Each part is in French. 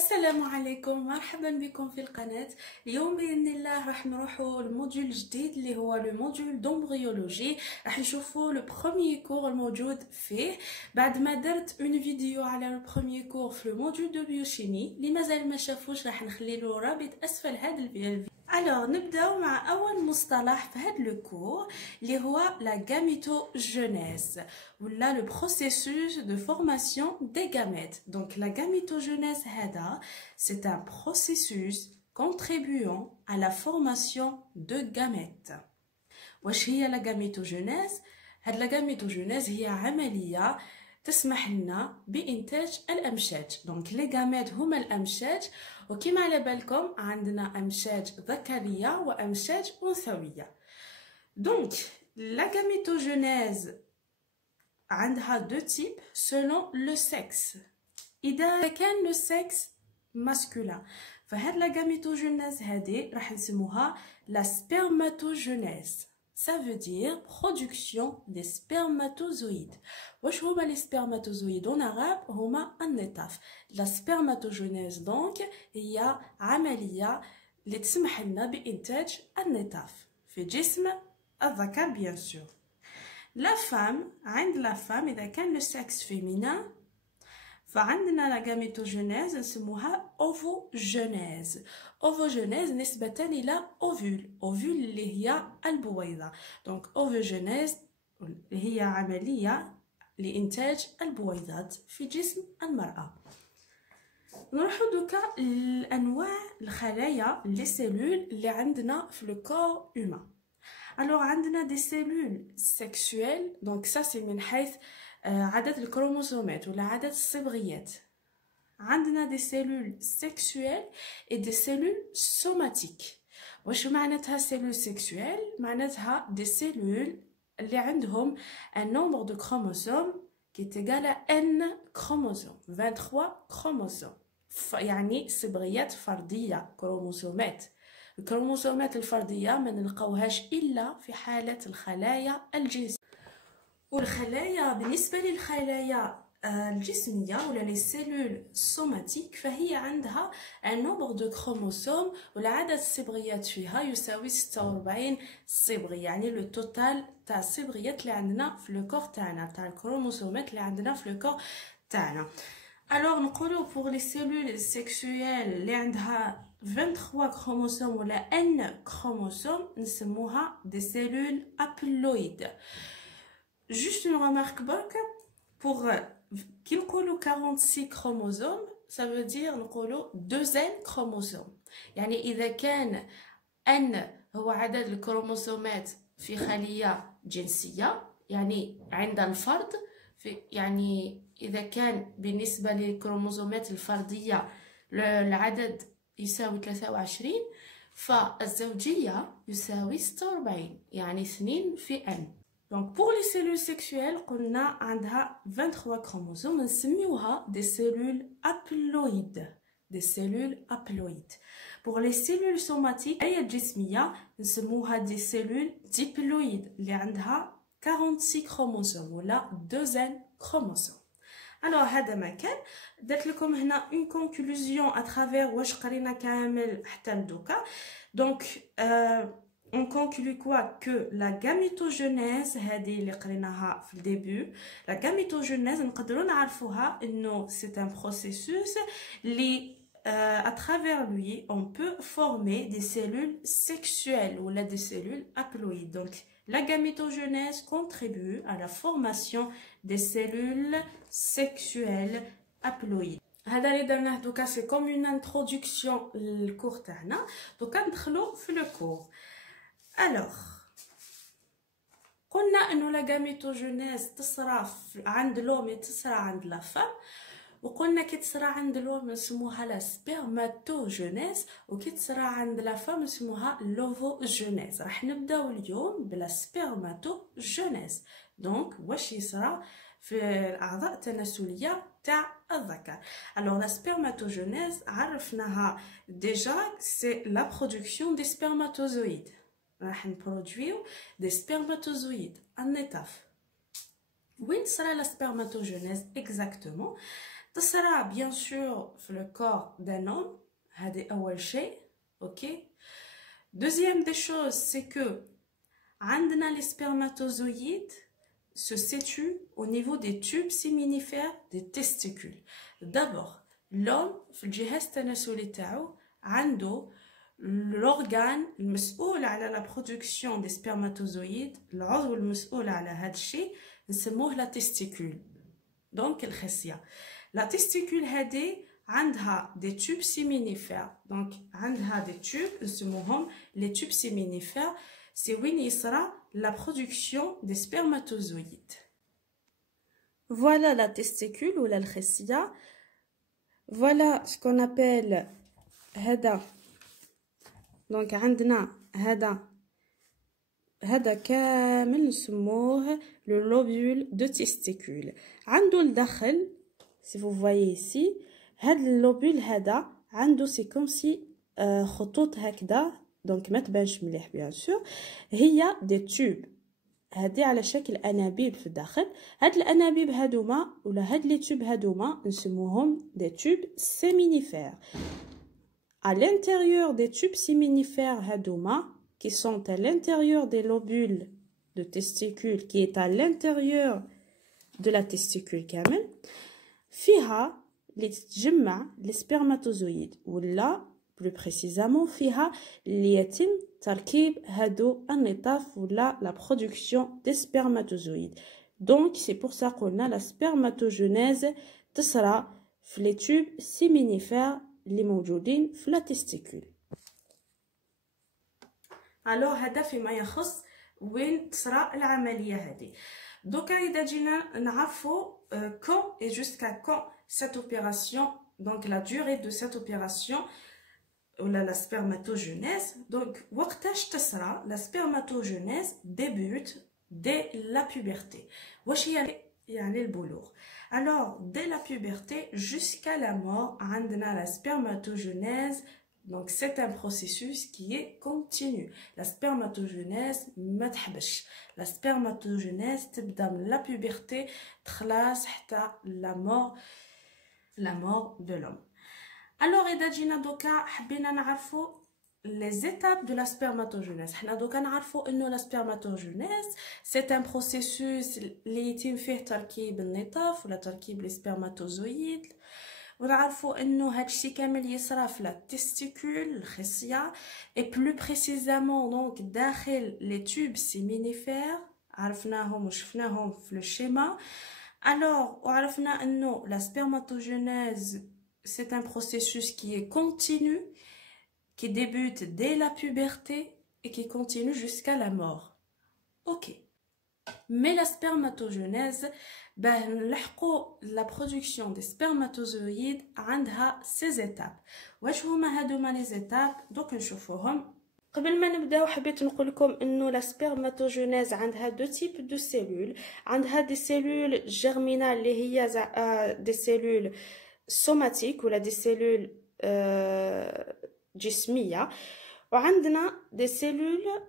السلام عليكم، مرحبا بكم في القناة. اليوم بإذن الله راح نروحوا للموديول الجديد اللي هو لو موديول دومبريولوجي. راح نشوفوا لو بروميير كور الموجود فيه بعد ما درت اون فيديو على لو بروميير كور في لو موديول دو بيوشيمي. اللي مازال ما شافوش راح نخلي له رابط اسفل هذا الفيديو. Alors, نبداو مع اول مصطلح في هذا لو كور اللي هو لا gametogenèse ولا لو processus de formation des gamètes. Donc la gametogenèse هذا c'est un processus contribuant à la formation de gamètes. واش هي لا gametogenèse؟ هاد لا gametogenèse هي عمليه تسمح لنا بإنتاج الأمشاج. دونك لي غاميت هما الأمشاج، وكما على بالكم عندنا أمشاج ذكرية وأمشاج أنثوية. دونك لا غاميتوجينيز عندها دو تيب سولون لو سكس. إذا كان لو سكس ماسكولين فهاد لا غاميتوجينيز هادي راح نسموها لا سبرماتوجينيز. Ça veut dire production des spermatozoïdes. واش هما les spermatozoïdes en arabe؟ هما النطاف. La spermatogenèse donc هي عملية اللي تسمح لنا بإنتاج النطاف في جسم الذكر bien sûr. La femme، عند la femme إذا كان le sexe féminin فعندنا لا غاميتوجينيز نسموها اوفوجينيز. اوفوجينيز نسبة إلى اوفول، اوفول اللي هي البويضة. دونك اوفوجينيز هي عملية لإنتاج البويضات في جسم المرأة. نروحو دوكا لأنواع الخلايا لي سيلول اللي عندنا في لو كور هومان. Alors عندنا دي سيلول سيكسويل، دونك ça c'est من حيث عدد الكروموسومات ولا عدد الصبغيات. عندنا دي سيلول سيكسويل et دي سيلول سوماتيك. واش معناتها سيلول سيكسويل؟ معناتها دي سيلول اللي عندهم un nombre de chromosomes qui est égal à n chromosomes، 23 chromosomes. يعني صبغيات فردية، كروموسومات. الكروموسومات الفردية ما نلقاوهاش إلا في حالة الخلايا الجنسية. والخلايا بالنسبة للخلايا الجسمية ولا لي سيلول سوماتيك فهي عندها ان نومبر دو كروموسوم ولا عدد الصبغيات فيها يساوي 46 صبغي. يعني لو توتال تاع الصبغيات اللي عندنا في لو كور تاعنا، تاع الكروموسومات اللي عندنا في لو كور تاعنا. الوغ نقولوا بور لي سيلول سيكسويل اللي عندها 23 كروموسوم ولا ان كروموسوم نسموها دي سيلول ابلويد. Juste une remarque برك pour كي نقولوا 46 chromosomes ça veut dire نقولوا 2n chromosomes. يعني إذا كان n هو عدد الكروموسومات في خلية جنسية يعني عند الفرد، يعني إذا كان بالنسبة للكروموسومات الفردية العدد يساوي 23 فالزوجية يساوي 46، يعني 2 في n. Donc pour les cellules sexuelles قلنا عندها 23 chromosomes نسميوها des cellules haploïdes. des cellules haploïdes. Pour les cellules somatiques أي الجسمية نسموها des cellules diploïdes اللي عندها 46 chromosomes ولا 2n chromosomes. Alors هذا ما كان درت لكم هنا une conclusion à travers واش قرينا كامل حتى لدوكا. Donc on conclut quoi? Que la gametogenèse هذه اللي قريناها في الديبي، la gametogenèse نقدروا نعرفوها انه c'est un processus اللي à travers lui on peut former des cellules sexuelles ou des cellules haploïdes. Donc la gametogenèse contribue à la formation des cellules sexuelles haploïdes. هذا اللي درناه دوكا سي كوم اون انتروداكسيون للكور تاعنا. دوكا ندخلو في لو كور. Alors قلنا انه لا غاميتوجينيز تصرى عند لوم تصرى عند لا فام، وقلنا كي تصرى عند لوم نسموها لا سبرماتوجينيز وكي تصرى عند لا فام نسموها لوفوجينيز. راح نبداو اليوم بلا سبرماتوجينيز. دونك واش يصرى في الاعضاء التناسليه تاع الذكر. Alors la spermatogenèse عرفناها déjà c'est la production des spermatozoïdes. راح نبرودويو دي سبرماتوزويد النطاف. وين تصرى لا سبرماتوجينيز اكزاكتومون؟ تصرى bien sûr في le corps d'un homme. هذه أول شيء. ok. Deuxième des choses, c'est que عندنا les spermatozoïdes se situent au niveau des tubes séminifères des testicules. D'abord, l'homme في الجهاز التناسلي تاعو عنده l'organe المسؤول على la production des spermatozoïdes. العضو المسؤول على هذا الشيء نسموه la testicule. donc الخصية. la testicule هذه عندها des tubes séminifères. donc عندها des tubes نسموهم les tubes séminifères. c'est وين يصرى la production des spermatozoïdes. Voilà la testicule ou la الخصية. Voilà ce qu'on appelle هذا. donc عندنا هذا كامل نسموه le lobule de testicule. عنده الداخل si vous voyez ici هذا اللوبول هذا عنده c'est comme si خطوط هكذا. donc ما تبانش مليح bien sûr. هي des tubes هذه على شكل انابيب في الداخل. هاد الانابيب هادوما ولا هاد لي تيوب هادوما نسموهم des tubes séminifères. à l'intérieur des tubes séminifères هادوما qui sont à l'intérieur des lobules de testicule qui est à l'intérieur de la testicule كامل فيها اللي تتجمع les spermatozoïdes ولا plus précisément فيها اللي يتم تركيب هادو النطاف ولا la production des spermatozoïdes. donc c'est pour ça قلنا la spermatogenèse تصرى في les tubes séminifères اللي موجودين في la testicule. alors هذا فيما يخص وين تصرى العملية هذه. دوكا إذا جينا نعرفو quand et jusqu'à quand cette opération, donc la durée de cette opération ou la spermatogenèse. donc وقتاش تصرى la spermatogenèse débute dès la puberté. واش هي يعني البلوغ. alors dès la puberté jusqu'à la mort عندنا la spermatogenèse. donc c'est un processus qui est continu. la spermatogenèse ما تحبش. la spermatogenèse تبدا من la puberté تخلص حتى la mort de l'homme. alors إذا جينا دوكا حبينا نعرفو les étapes de la spermatogenèse. حنا دوكا نعرفو انه la spermatogenèse c'est un processus اللي يتم فيه تركيب النطاف ولا تركيب les spermatozoïdes. ونعرفو انه هادشي كامل يصرى في لا تستيكول الخصية et plus précisément donc داخل les tubes séminifères. عرفناهم وشفناهم في الشيما. alors وعرفنا انه la spermatogenèse c'est un processus qui est continu, qui débute dès la puberté et qui continue jusqu'à la mort. ok. mais la spermatogenèse la production des spermatozoïdes عندها ces étapes. واش هما هادوما les étapes donc نشوفوهم. قبل ما نبداو حبيت نقول لكم انه la spermatogenèse عندها deux types de cellules. عندها des cellules germinales اللي هي des cellules somatiques ولا des cellules جسمية. وعندنا des cellules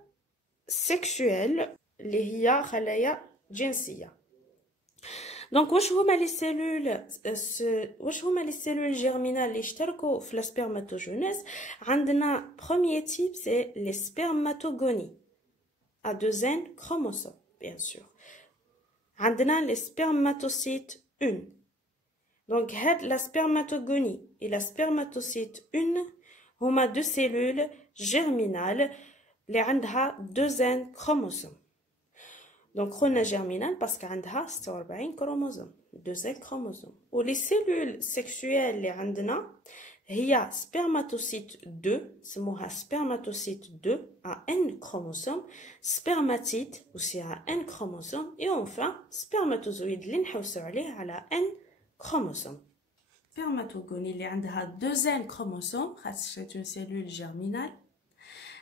sexuelles اللي هي خلايا جنسية. donc واش هما les cellules germinales اللي يشتركوا في la spermatogenèse. عندنا premier type c'est les spermatogonies à deux N chromosomes bien sûr. عندنا les spermatocytes 1. donc la spermatogonie et la spermatocyte 1 هما deux cellules germinales اللي عندها deux N chromosomes. donc قلنا germinal parce qu'عندها 46 chromosomes deux N chromosomes. و les cellules sexuelles اللي عندنا هي spermatocyte 2 سموها spermatocyte 2 à N chromosomes. spermatite aussi à N chromosomes. et enfin spermatozoïde اللي نحوسو عليه على N chromosomes. spermatogonie اللي عندها 2 N chromosomes خاطر c'est une cellule germinale.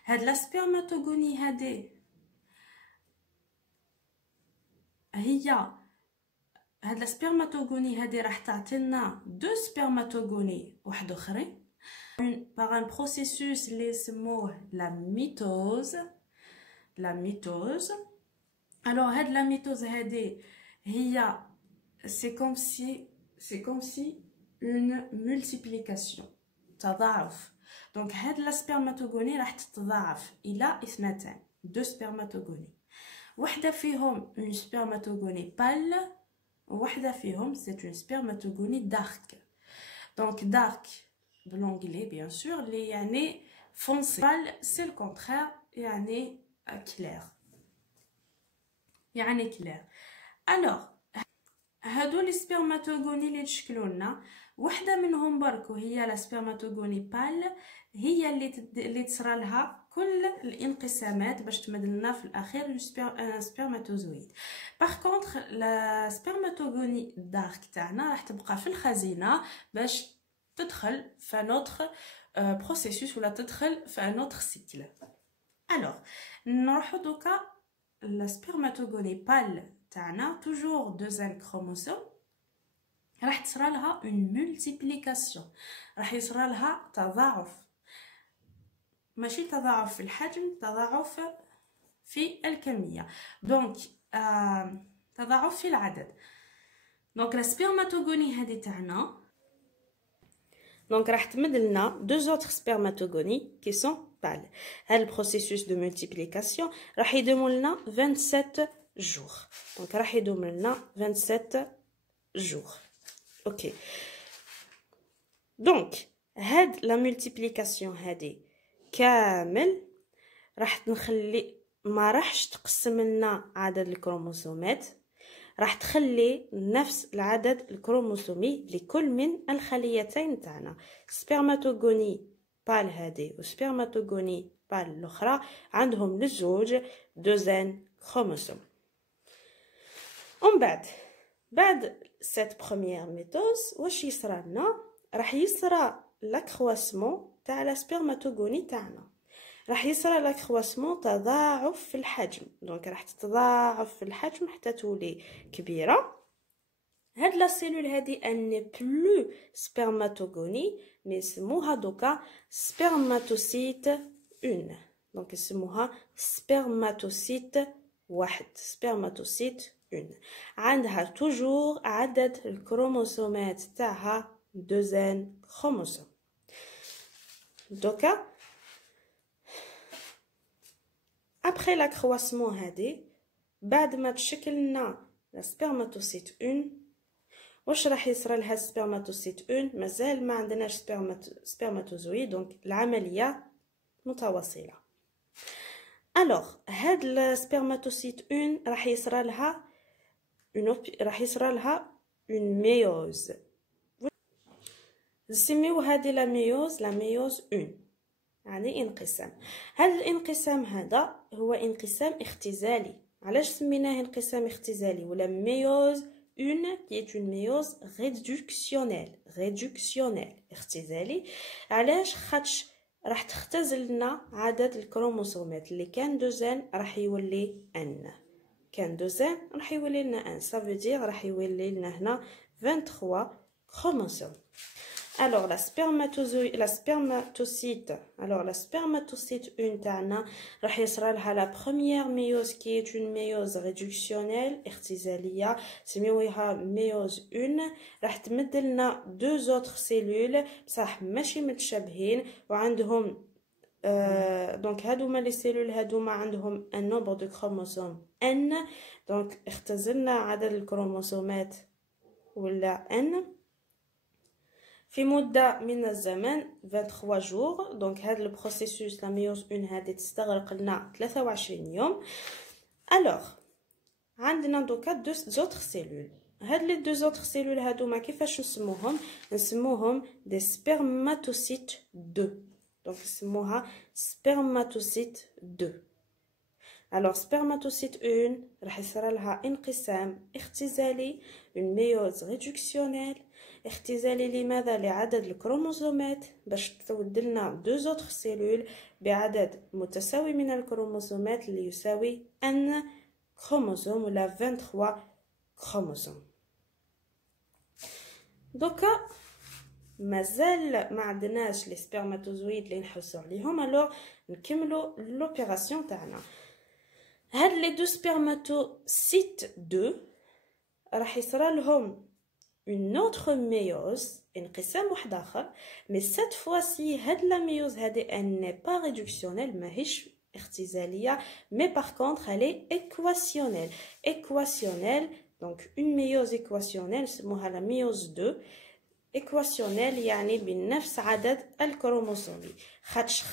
هاد la spermatogonie هادي هاد la spermatogonie هادي راح تعطينا deux spermatogonie واحد اخرين par un processus اللي يسموه la mitose. alors هاد la mitose هادي هي c'est comme si une multiplication تضاعف. دونك هاد لا سبرماتوغوني راح تتضاعف الى 2 دو سبرماتوغوني. وحده فيهم اون سبرماتوغوني بال وحده فيهم سي اون سبرماتوغوني دارك. دونك دارك بالانجلي بيان سور لي يعني فونسي، بال سي الكونترير يعني كلير يعني كلير. الوغ هادو لي سبرماتوغوني اللي تشكلوا لنا وحده منهم برك وهي لا سبرماتوغوني بال، هي اللي تصرى لها كل الانقسامات باش تمد لنا في الاخير سبرماتوزويد. باغ كونطخ لا سبرماتوغوني دارك تاعنا راح تبقى في الخزينه باش تدخل في نوتر بروسيسوس ولا تدخل في نوتر سيكل. الوغ نروحو دوكا لا سبرماتوغوني بال تاعنا توجور دوزيام كروموسوم راح تصرى لها اون مولتيبليكاسيون، راح يصرى لها تضاعف، ماشي تضاعف في الحجم، تضاعف في الكميه. دونك تضاعف في العدد. دونك لا سبرماتوغوني هذه تاعنا دونك راح تمد لنا دو زوتر سبرماتوغوني كي سون بال. هاد البروسيسوس دو مولتيبليكاسيون راح يدوم لنا 27 جور. دونك راح يدوم لنا 27 جور. اوكي دونك هاد لا مولتيبليكاسيون هادي كامل راح نخلي ما راحش تقسم لنا عدد الكروموسومات، راح تخلي نفس العدد الكروموسومي لكل من الخليتين تاعنا. سبرماتوغوني بال هادي وسبرماتوغوني بال الاخرى عندهم للزوج دوزين كروموسوم. ومن بعد سيت بروميير ميتوز واش يصرى لنا؟ راح يصرى لاكرواسمون تاع لا سبرماتوغوني تاعنا، راح يصرى لاكرواسمون تضاعف في الحجم. دونك راح تتضاعف في الحجم حتى تولي كبيره. هاد لا سيلول هادي ان بلو سبرماتوغوني مي نسموها دوكا سبرماتوسيت 1. دونك نسموها سبرماتوسيت 1 سبرماتوسيت 1. عندها توجور عدد الكروموسومات تاعها دوزين كروموسوم. دوكا ابري لاكرواسمون هادي بعد ما تشكل لنا لا سبرماتوسيت 1 واش راح يصرى لها سبرماتوسيت 1؟ مازال ما عندناش سبرماتوزويد، دونك العمليه متواصله. الوغ هاد السبرماتوسيت 1 راح يصرى لها اون ميوز. نسميو هذه لا ميوز 1 يعني انقسام. هذا الانقسام هذا هو انقسام اختزالي. علاش سميناه انقسام اختزالي ولا ميوز 1 qui est une méiose réductionnelle اختزالي؟ علاش؟ خاطش راح تختزل لنا عدد الكروموسومات اللي كان دوزين راح يولي ان، كان دوزين راح يولي لنا ان، ça veut dire راح يولي لنا هنا 23 chromosomes. Alors la spermatocyte 1 تاعنا راح يصرى لها la première méiose qui est une méiose réductionnelle اختزاليه سميوها méiose 1. راح تمد لنا دو زوتر سيلول بصح ماشي متشابهين وعندهم دونك هادوما لي سيلول هادوما عندهم ان نومبر دو كروموسوم ان. دونك اختزلنا عدد الكروموسومات ولا ان في مدة من الزمن 23 جور. دونك هاد البروسيسوس لا ميوز 1 هادي تستغرق لنا 23 يوم. الوغ عندنا دوكا دو زوتر سيلول. هاد لي دو زوتر سيلول هادوما كيفاش نسموهم دي سبرماتوسيت 2. دونك نسموها سبرماتوسيت 2. الوغ سبرماتوسيت 1 راح يصرى لها انقسام اختزالي اون ميوز ريدكسيونيل اختزالي. لماذا؟ لعدد الكروموسومات باش تود لنا دو زوتر سيلول بعدد متساوي من الكروموسومات اللي يساوي ان كروموسوم ولا 23 كروموسوم. دوكا مازال ما عندناش لي سبرماتوزويد اللي نحوسو عليهم. الوغ نكملو لوبيراسيون تاعنا. هاد لي دو سبرماتوسيت 2 راح يصرى لهم une autre méiose انقسام واحد آخر mais cette fois-ci هاد la méiose هادي elle n'est pas réductionnelle ماهيش اختزالية mais par contre elle est équationnelle donc une méiose équationnelle سموها la méiose 2 équationnelle يعني بنفس عدد الكروموسومي خاطش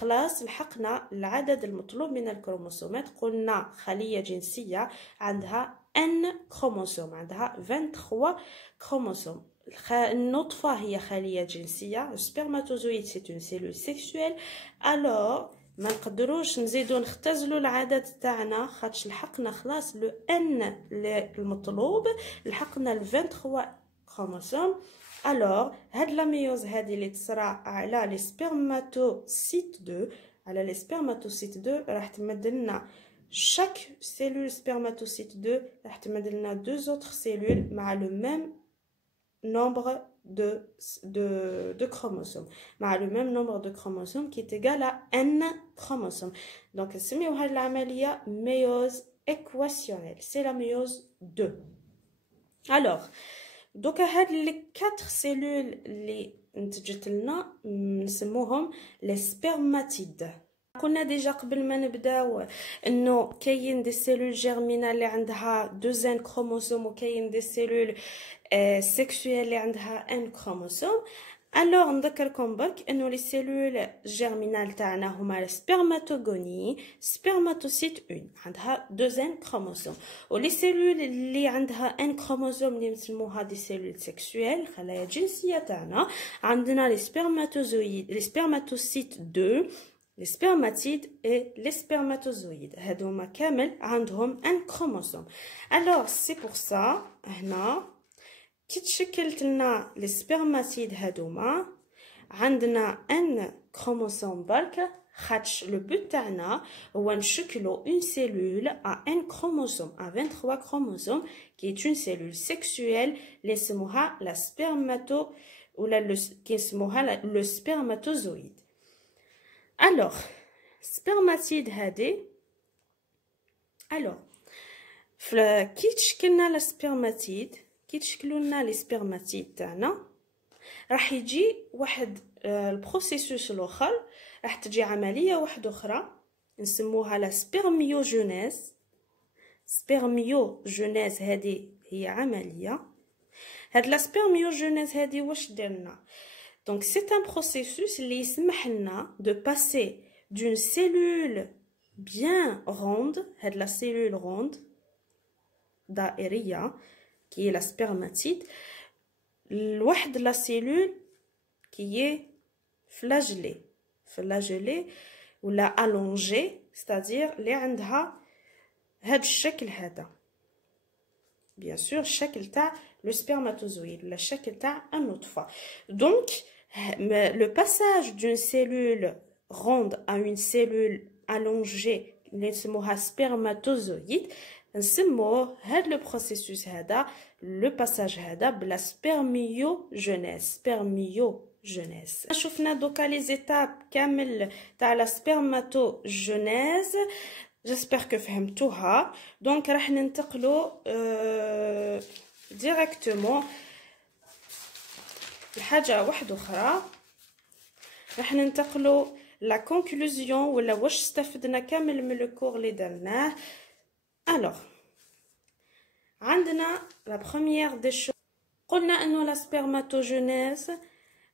خلاص لحقنا العدد المطلوب من الكروموسومات قلنا خلية جنسية عندها n كروموسوم عندها 23 كروموسوم النطفة هي خلية جنسية spermatozoïde c'est une cellule sexuelle alors ما نقدروش نزيدو نختزلوا العدد تاعنا خاطش لحقنا خلاص لو n المطلوب لحقنا ال 23 كروموسوم alors هاد لا ميوز هادي اللي تصرى على لي سبرماتوسيت 2 على لي سبرماتوسيت 2 راح تمد لنا chaque cellule spermatocyte 2 راح تمد لنا deux autres cellules مع le même nombre de chromosomes مع le même nombre de chromosomes qui est égal à n chromosomes donc نسميو هاد العملية méiose équationnelle c'est la méiose 2 alors دوكا هاد لي 4 cellules اللي نتجت لنا نسموهم لي سبرماتيد قلنا ديجا قبل ما نبداو انه كاين دي سيلول جيرمينال اللي عندها 2 كروموسوم وكاين دي سيلول سيكسويل اللي عندها ان كروموسوم الوغ نذكركم برك انه لي سيلول جيرمينال تاعنا هما السبرماتوغوني سبرماتوسيت 1 عندها 2 كروموسوم ولي سيلول اللي عندها ان كروموسوم اللي نسموها دي سيلول سيكسويل خلايا جنسيه تاعنا عندنا لي سبرماتوزويد لي سبرماتوسيت 2 les spermatides et les spermatozoïdes هادوما كامل عندهم un chromosome alors c'est pour ça هنا كي تشكلت لنا les spermatides هادوما عندنا un chromosome برك خاطش لو بوت تاعنا هو نشكلو une cellule à un chromosome à 23 chromosomes qui est une cellule sexuelle اللي اسموها la spermato ولا كي اسموها le spermatozoïde alors spermatide هادي alors كي تشكلنا لا سبرماتيد كي تشكلوا لنا لي سبرماتيد تاعنا راح يجي واحد البروسيسوس الاخر راح تجي عمليه واحده اخرى نسموها لا سبرميوجينيز سبرميوجينيز هذه هي عمليه هاد لا سبرميوجينيز هذه واش ديرنا donc c'est un processus qui يسمح لنا de passer d'une cellule bien ronde هاد la cellule ronde دائريه qui est la spermatide لواحد la cellule qui est flagellée ولا allongée c'est-à-dire اللي عندها هاد الشكل هذا bien sûr الشكل تاع le spermatozoïde ولا الشكل تاع النطفه donc le passage d'une cellule ronde à une cellule allongée اللي نسموها spermatozoïde نسموه هاد لو بروسيسوس هذا لو باساج هذا بلا سبرميوجينيز شفنا دوكا لي زيتاب كامل تاع لا سبرماتوجينيز جيسبر كو فهمتوها دونك راح ننتقلوا ديريكتومون لحاجه واحده اخرى راح ننتقلوا لا كونكلوزيون ولا واش استفدنا كامل من لو كور اللي درناه alors عندنا la première des choses قلنا انه لا سبرماتوجينيز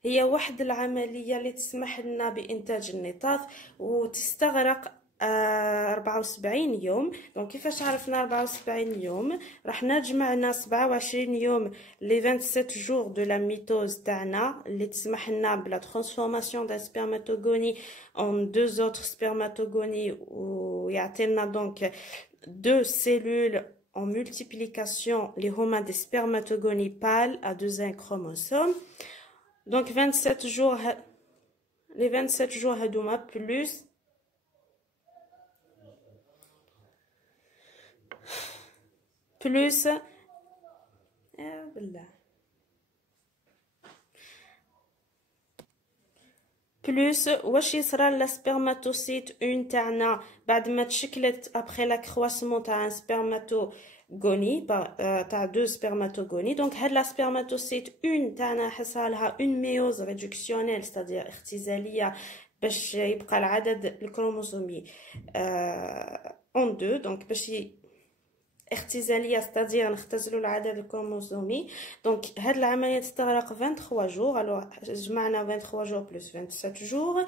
هي واحد العمليه اللي تسمح لنا بانتاج النطاف وتستغرق 74 يوم دونك كيفاش عرفنا 74 يوم راح نجمعنا 27 يوم لي 27 جور دو لا ميتوز تاعنا اللي تسمح لنا بلا ترانسفورماسيون دا سبرماتوغوني en deux autres spermatogonies ويعطينا دونك deux cellules en multiplication les homa des spermatogonies pâles à 2 chromosomes donc 27 jours les 27 jours هادوما plus بلوس واش يصرى لا سبرماتوسيت اون تاعنا بعد ما تشكلت ابخي لا كرواسمون تاع ان سبرماتوغوني تاع دو سبرماتوغوني. دونك هاد لا سبرماتوسيت اون تاعنا حصلها اون ميوز ريدكسيونيل ستادير اختزاليه باش يبقى العدد الكروموسومي اون دو. دونك باش اختزاليه ستادير نختزلوا العدد الكروموسومي. دونك هاد العمليه تستغرق 23 جور. الو جمعنا 23 جور بلس 27 جور،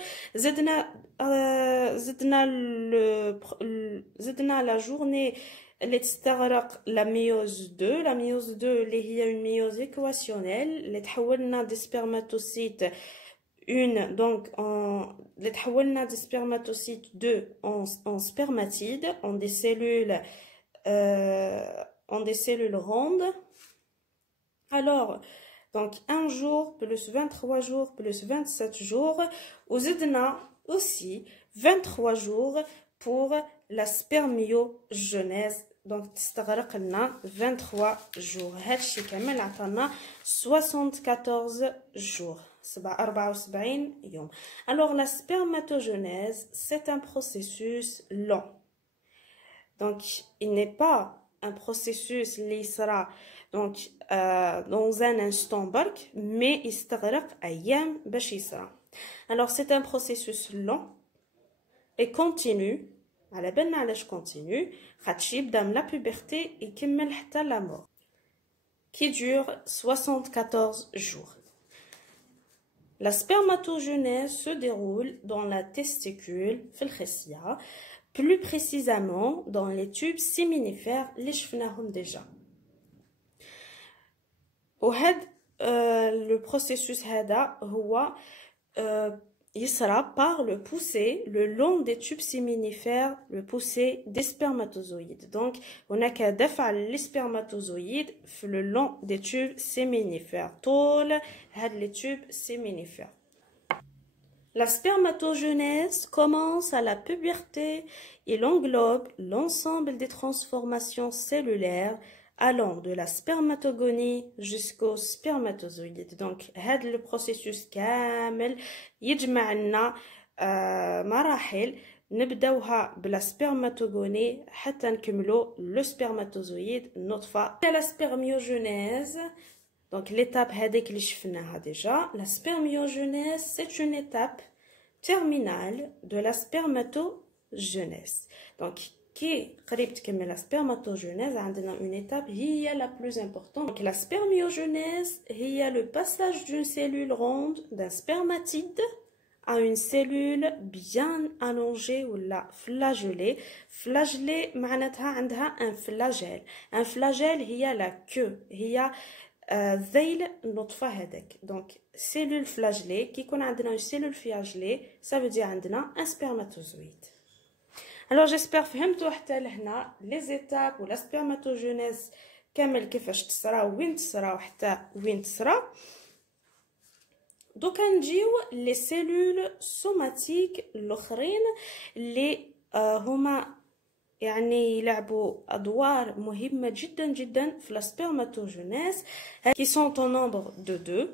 زدنا لا جورني اللي تستغرق لا ميوز 2. لا ميوز 2 اللي هي اون ميوز ايكواسيونيل اللي تحولنا دي سبرماتوسيت une donc les تحولنا des spermatocytes 2 en spermatides en des cellules rondes. Alors donc un jour plus 23 jours plus 27 jours وزدنا aussi 23 jours pour la spermiogenèse. donc تستغرق لنا 23 jours. هادشي كامل عطانا 74 jours 74 يوم. Alors la spermatogenèse c'est un processus long. Donc il n'est pas un processus qui sera donc dans un instant برك mais يستغرق أيام باش يصرى. Alors c'est un processus long et continu. على بالنا علاش continu خاطش يبدا من la puberté يكمل حتى la mort qui dure 74 jours. La spermatogenèse se déroule dans la testicule في الخصية, plus précisément dans les tubes séminifères اللي شفناهم déjà. وهاد le processus هذا هو يسرى par le poussé le long des tubes séminifères, le poussé des spermatozoïdes. Donc هناك دفع للسpermatozoïdes le long des tubes séminifères. طول هاد les tubes séminifères. La spermatogenèse commence à la puberté et englobe l'ensemble des transformations cellulaires allant de la spermatogonie jusqu'au spermatozoïde. Donc هذا le processus كامل يجمع لنا مراحل نبداوها بلا سبرماتوغوني حتى نكملو لو سبرماتوزويد النطفه. La spermiogenèse, donc l'étape هذيك اللي شفناها déjà. La spermiogenèse c'est une étape terminale de la spermatogenèse. Donc كي قريب تكمل la spermatogenèse عندنا une étape هي la plus importante. Donc la spermiogenèse هي le passage d'une cellule ronde d'un spermatide à une cellule bien allongée ou la flagellée. Flagellée معناتها عندها un flagelle. Un flagelle هي la queue, هي ذيل النطفة هذاك. Donc cellule flagellée كي يكون عندنا une cellule flagellée ça veut dire عندنا un spermatozoïde. Alors j'espère فهمتوا حتى لهنا les étapes ou la spermatogenèse كامل كيفاش تصرى وين تصرى وحتى وين تصرى. دوكا نجيو لي سيلول سوماتيك الاخرين اللي هما يعني يلعبوا ادوار مهمه جدا جدا في لا سبرماتوجينيز qui sont au nombre de 2.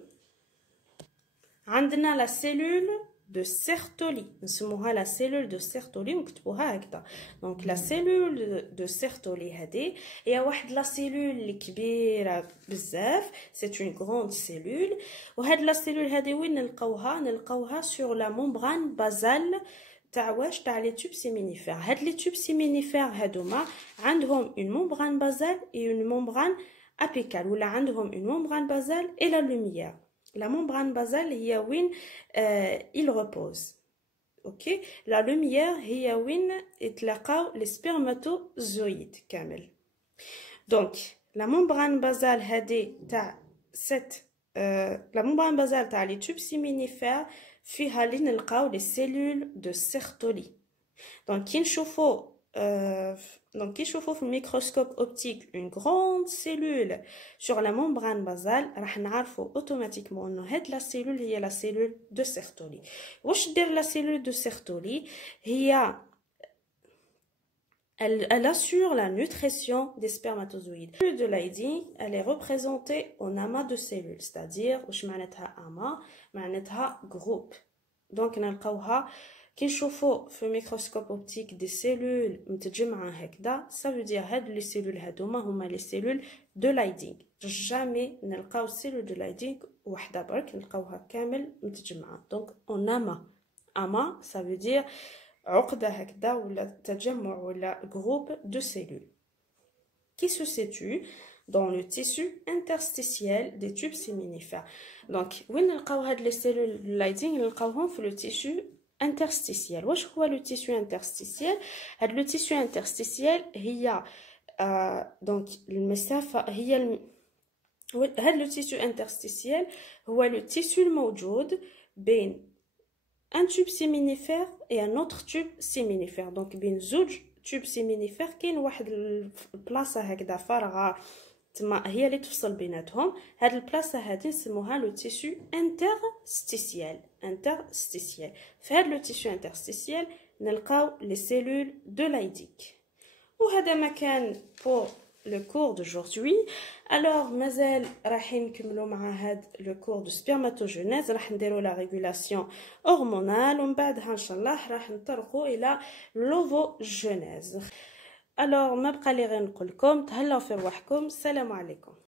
عندنا لا سيلول de Sertoli نسموها لا سيلول دو سيرتولي ونكتبوها هكذا. دونك لا سيلول دو سيرتولي هذه هي واحد لا سيلول اللي كبيره بزاف سي اون غروند سيلول. وهاد لا سيلول هذه وين نلقاوها سور لا ممبران بازال تاع واش تاع لي تيوب سيمينيفير. هاد لي تيوب سيمينيفير هادوما عندهم اون ممبران بازال اي اون ممبران ابيكال ولا عندهم اون ممبران بازال اي لا لوميير. La membrane basale هي وين il repose. OK. La lumière هي وين يتلاقاو les spermatozoïdes كامل. Donc la membrane basale هذه تاع la membrane basale تاع les tubes séminifères فيها اللي نلقاو les cellules de Sertoli. Donc كي نشوفو donc كي نشوفو في الميكروسكوب اوبتيك une grande cellule sur la membrane basale راح نعرفو اوتوماتيكمون انه هاد لا سيلول هي لا سيلول دو سيرتولي. واش دير لا سيلول دو سيرتولي؟ هي elle assure la nutrition des spermatozoïdes. La cellule de Leydig elle est représentée en amas de cellules, c'est-à-dire واش معناتها amas معناتها groupe. دونك نلقاوها كي نشوفوا في ميكروسكوب اوبتيك دي سيلول متجمعه هكذا، ça veut dire هاد لي سيلول هادوما هما لي سيلول دو لايدينغ. جامي نلقاو سيلول دو لايدينغ وحده برك نلقاوها كامل متجمعه. دونك اون اما ça veut dire عقده هكذا ولا تجمع ولا groupe de cellules qui se situe dans le tissu interstitiel des tubes séminifères. Donc وين نلقاو هاد لي سيلول لايدينغ؟ نلقاوهم في لو تيسو interstitiel. واش هو لو تيسو interstitiel؟ هاد لو تيسو interstitiel هي دونك المسافه هي هاد لو تيسو interstitiel هو لو تيسو الموجود بين un tube séminifère et un autre tube séminifère. Donc بين زوج tube séminifère كاين واحد البلاصه هكذا فارغه تما هي اللي تفصل بيناتهم. هاد البلاصه هادي نسموها لو تيسو انترستيسيال. في هاد لو تيسو انترستيسيال نلقاو لي سيلول دو لايديك. وهذا ما كان pour le cours d'aujourd'hui. Alors مازال رايحين نكملوا مع هاد لو كور دو سبرماتوجينيز، راح نديروا لا ريغولاسيون هرمونال ومن بعدها ان شاء الله راح نطرقوا الى لوفوجينيز. alors ما بقى لي غير نقول لكم تهلاو في رواحكم. السلام عليكم.